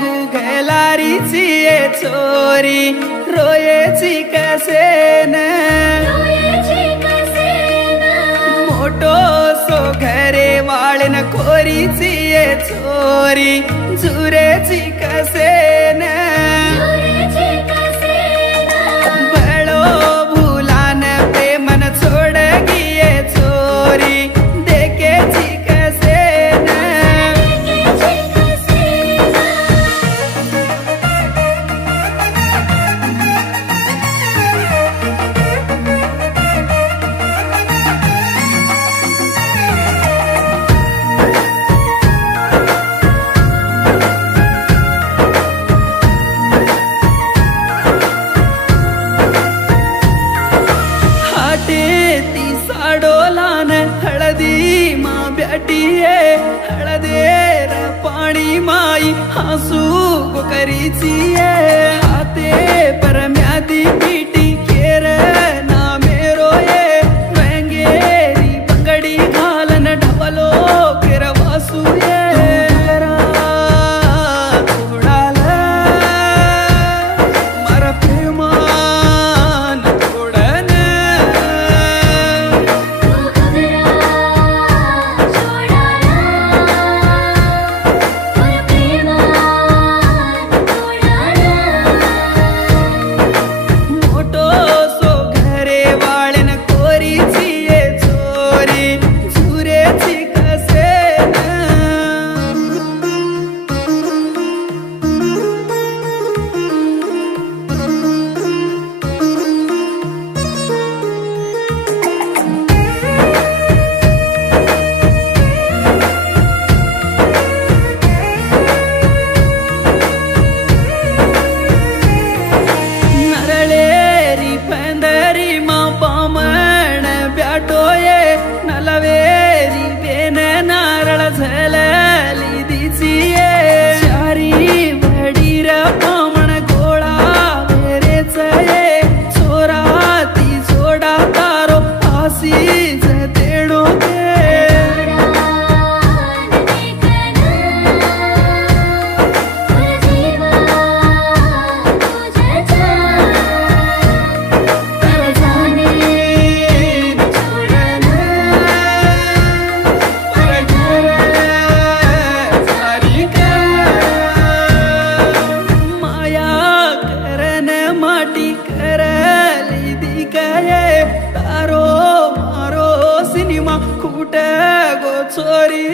गुगलारीची ये चोरी रोयेची कसेन मोठो सो घरे वाळन कोरीची ये चोरी जुरेची कसेन बळो भूलान प्रेमन छोड़ गिये चोरी देखेची कसेन डोलान हळदी मा ब्याटिये हळदेर पाणी माई हंसू करीची हाते पर म्यादी पीटी केर ना मेरो ये वेंगेरी पगड़ी घालन ढवलो केर वासू नलवेरी बेन नारळ झलली दिसिये चारी बडीर पामण गोळा वेरेच ये चोराती जोडा तारो आसी तेडो तारो मारो सिनेमा कुठे गो चोरी